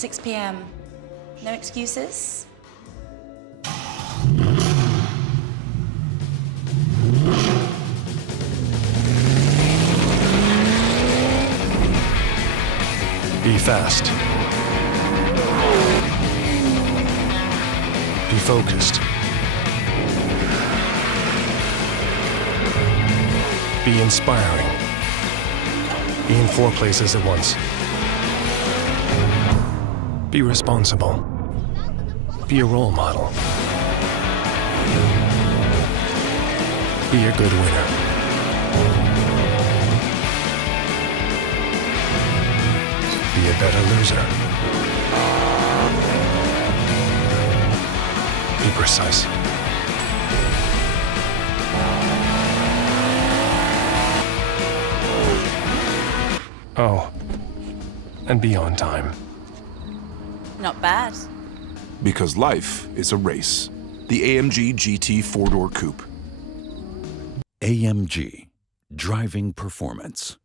6 p.m. No excuses? Be fast. Be focused. Be inspiring. Be in 4 places at once. Be responsible. Be a role model. Be a good winner. Be a better loser. Be precise. Oh, and be on time. Not bad. Because life is a race. The AMG GT 4-door coupe. AMG, driving performance.